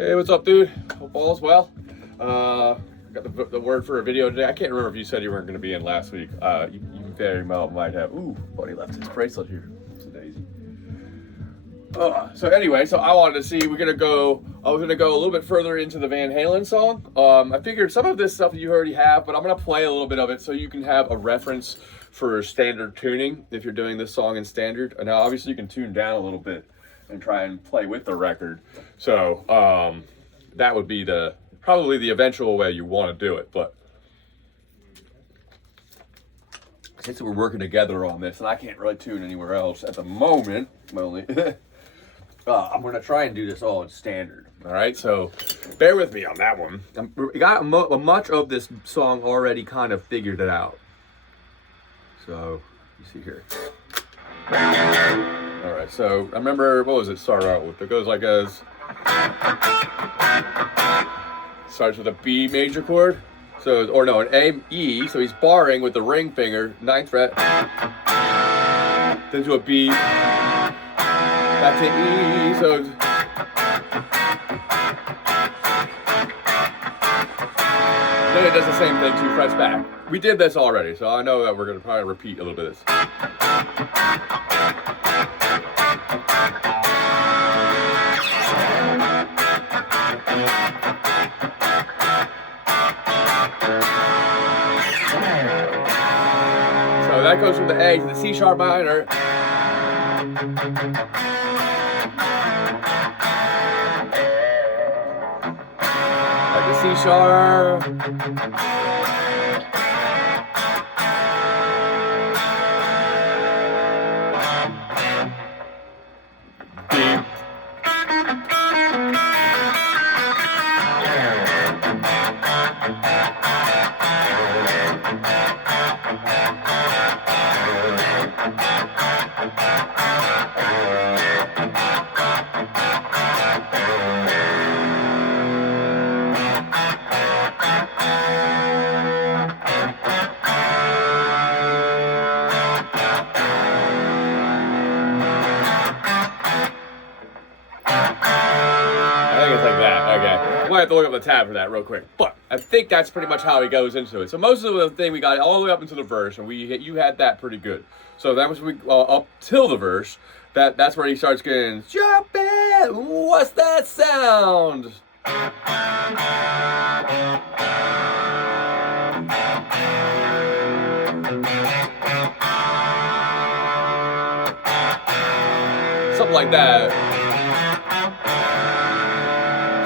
Hey, what's up, dude? Hope all's well. Got the word for a video today. I can't remember if you said you weren't going to be in last week. You very well might have. Ooh, buddy left his bracelet here. It's a daisy. So anyway, I wanted to see. I was gonna go a little bit further into the Van Halen song. I figured some of this stuff you already have, but I'm gonna play a little bit of it so you can have a reference for standard tuning if you're doing this song in standard. And now, obviously, you can tune down a little bit and try and play with the record. So that would be probably the eventual way you want to do it. But since we're working together on this, and I can't really tune anywhere else at the moment, I'm going to try and do this all in standard. All right, so bear with me on that one. We got much of this song already kind of figured it out. So, you see here. All right, so I remember, what was it start out with? It goes like as, starts with a B major chord. So, or no, an A, E, so he's barring with the ring finger, 9th fret, then to a B, back to E, so then it does the same thing 2 frets back. We did this already, so I know that we're going to probably repeat a little bit of this. So that goes from the A to the C sharp minor. Like the C sharp. B. I have to look up the tab for that real quick, but I think that's pretty much how he goes into it. So most of the thing we got all the way up into the verse, and you had that pretty good. So that was up till the verse. That's where he starts getting jumping. What's that sound? Something like that.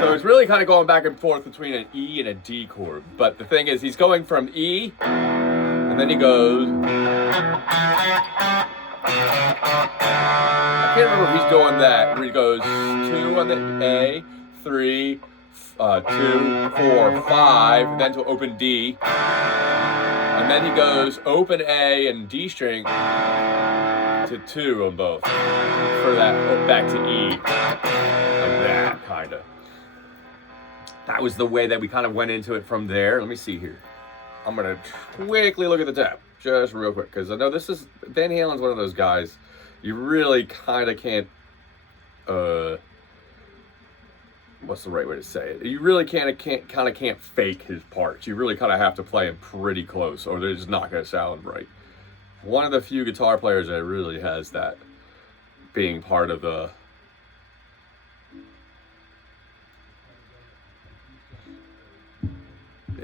So it's really kind of going back and forth between an E and a D chord. But the thing is, he's going from E, and then he goes. I can't remember if he's doing that, where he goes 2 on the A, 3, 2, 4, 5, then to open D. And then he goes open A and D string to 2 on both. For that, back to E. Like that, kind of. That was the way that we kind of went into it from there. Let me see here. I'm going to quickly look at the tab, just real quick, because I know Van Halen's one of those guys, you really kind of can't, what's the right way to say it? You really can't fake his parts. You really kind of have to play him pretty close, or they're just not going to sound right. One of the few guitar players that really has that being part of the...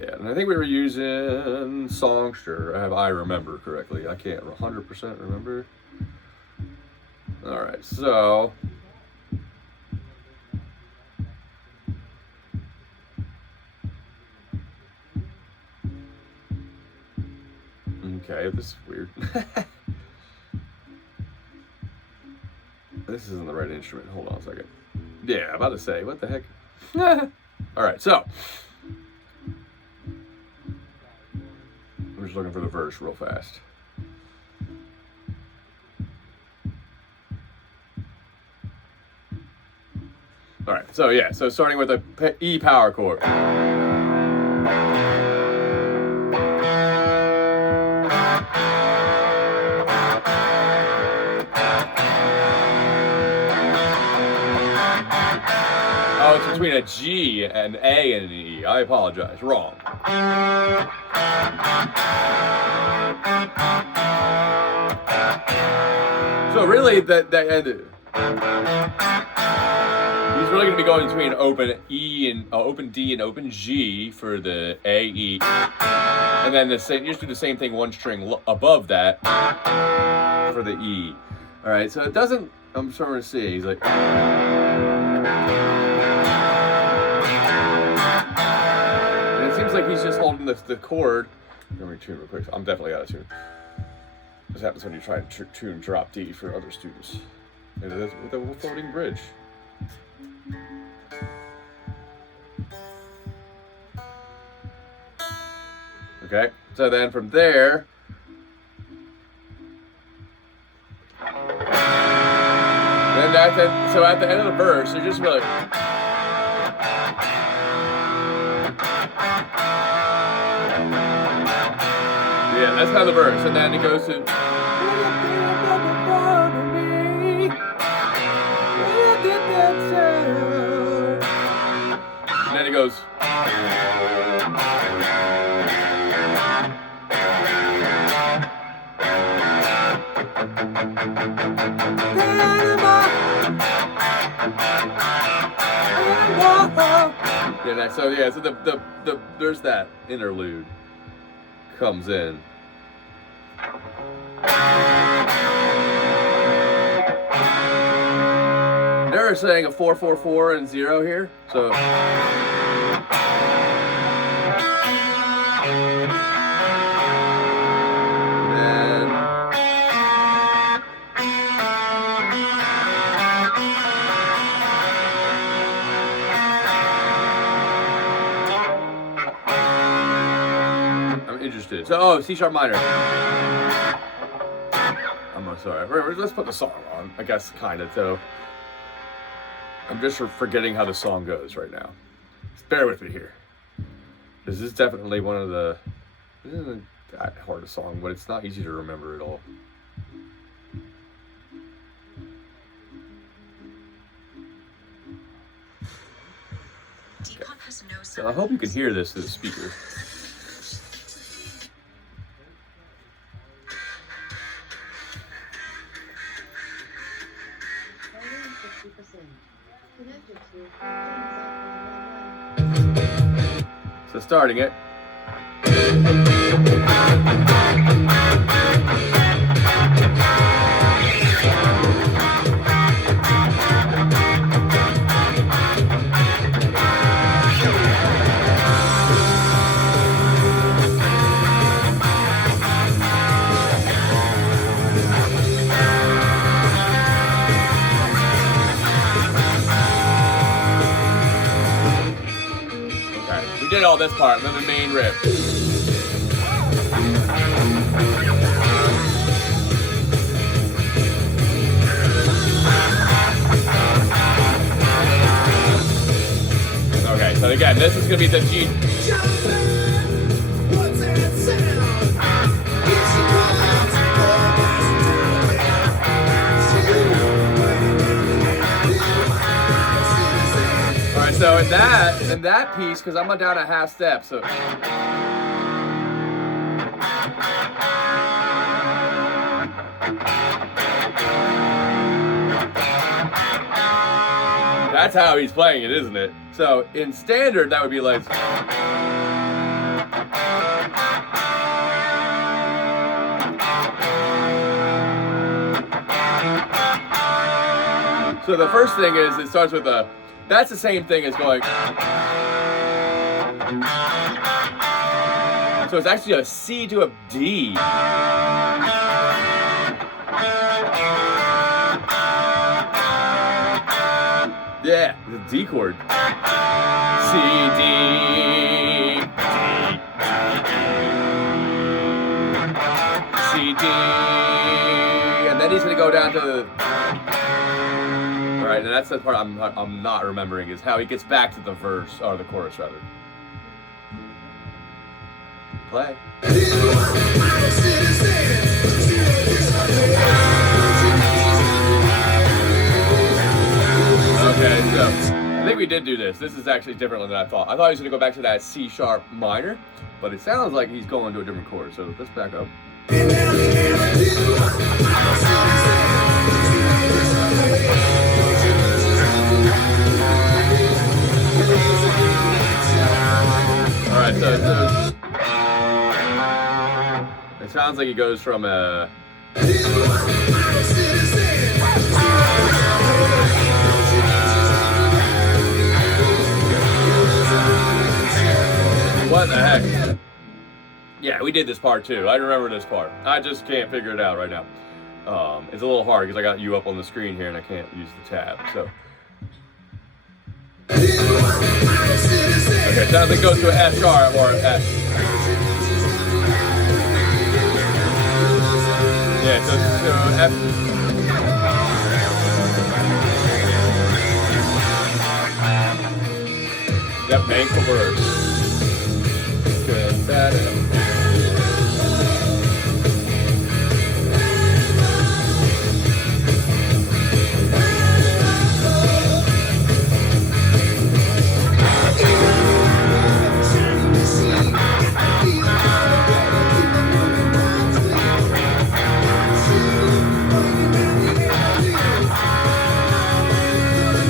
Yeah, and I think we were using Songster, I remember correctly. I can't 100% remember. All right, so... Okay, this is weird. This isn't the right instrument. Hold on a second. Yeah, I'm about to say, what the heck? All right, so... I'm just looking for the verse real fast. All right, so yeah, so starting with a E power chord. between a G, an A, and an E. I apologize. Wrong. So really, that he's really going to be going between open E and open D and open G for the A, E, and then usually the same thing one string above that for the E. All right, so it doesn't. I'm trying to see. He's like, and it seems like he's just holding the chord. Let me tune real quick. I'm definitely out of tune. This happens when you try and tune drop D for other students. With a floating bridge. Okay, so then from there, so at the end of the verse, you're just really, yeah, that's kind of the verse, and then it goes to, and then it goes, yeah, so there's that interlude comes in. They're saying a 4-4-4 and 0 here, so. Interested. So, C sharp minor. I'm sorry. Let's put the song on. I guess kind of. So, I'm just forgetting how the song goes right now. Just bear with me here. This is definitely one of the. This isn't that hard a song, but it's not easy to remember at all. Okay. So I hope you can hear this through the speaker. So starting it. We did all this part, then the main riff. Okay, so again, this is gonna be the G. So in that piece, because I'm down a half step, so that's how he's playing it, isn't it? So in standard, that would be like. So the first thing is it starts with a. That's the same thing as going. So it's actually a C to a D. Yeah, the D chord. C, D, D, C, D. And then he's going to go down to the. Right, and that's the part I'm not remembering is how he gets back to the verse or the chorus rather. Play. Okay, so think we did do this. This is actually different than I thought. I thought he was going to go back to that C sharp minor, but it sounds like he's going to a different chord. So let's back up. All right, so it sounds like he goes from a what the heck? Yeah, we did this part too. I remember this part. I just can't figure it out right now. It's a little hard because I got you up on the screen here and I can't use the tab. So, okay, sounds like it goes to an F sharp or an F. Yeah, so F. Yep, main chord. Good, bad.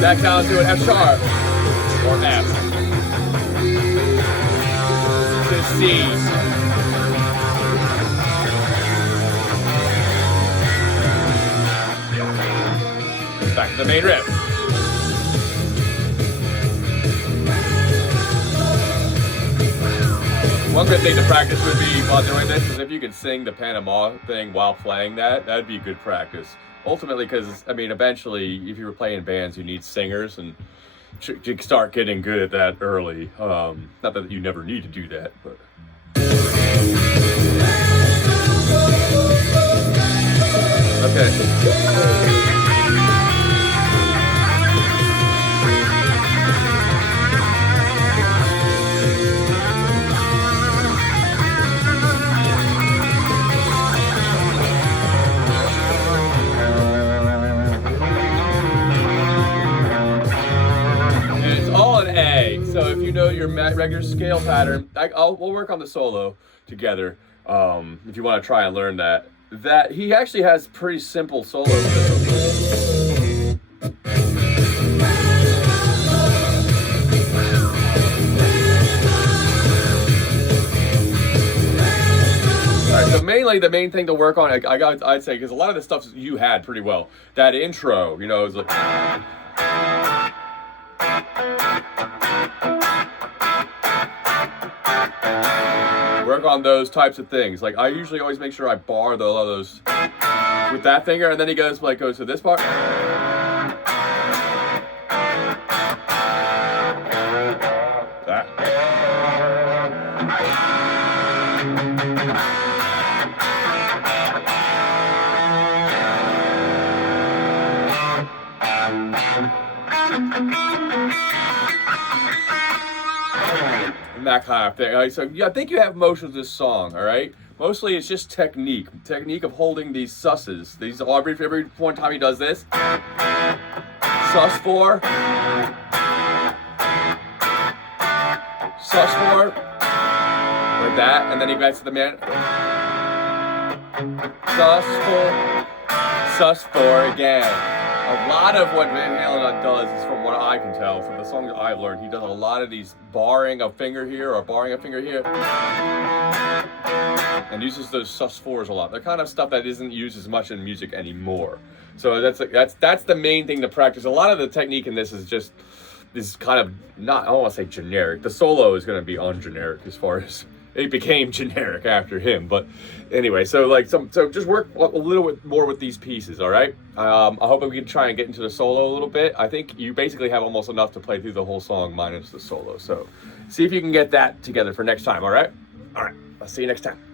Back down to an F sharp or F to C. Back to the main riff. One good thing to practice would be while doing this is if you could sing the Panama thing while playing that, that'd be good practice. Ultimately, because, I mean, eventually, if you were playing bands, you need singers, and you start getting good at that early. Not that you never need to do that, but... Okay. So if you know your regular scale pattern, we'll work on the solo together. If you want to try and learn that he actually has pretty simple solos. All right, so mainly the main thing to work on, I'd say, because a lot of the stuff you had pretty well. That intro, you know, is like. Work on those types of things. Like I usually always make sure I bar those with that finger, and then he goes to this part. That. That kind of thing. Right, so yeah, I think you have most of this song, all right? Mostly it's just technique of holding these susses. These every one time he does this. Sus4. Sus4. Like that, and then he gets to the man. Sus4. Sus4 again. A lot of what Van Halen does is, from what I can tell, from the songs that I've learned, he does a lot of these barring a finger here or barring a finger here, and uses those sus4s a lot. They're kind of stuff that isn't used as much in music anymore. So that's the main thing to practice. A lot of the technique in this is kind of not, I don't want to say generic. The solo is going to be ungeneric as far as. It became generic after him, but anyway, so just work a little bit more with these pieces, all right? I hope we can try and get into the solo a little bit. I think you basically have almost enough to play through the whole song minus the solo, so see if you can get that together for next time, all right? All right, I'll see you next time.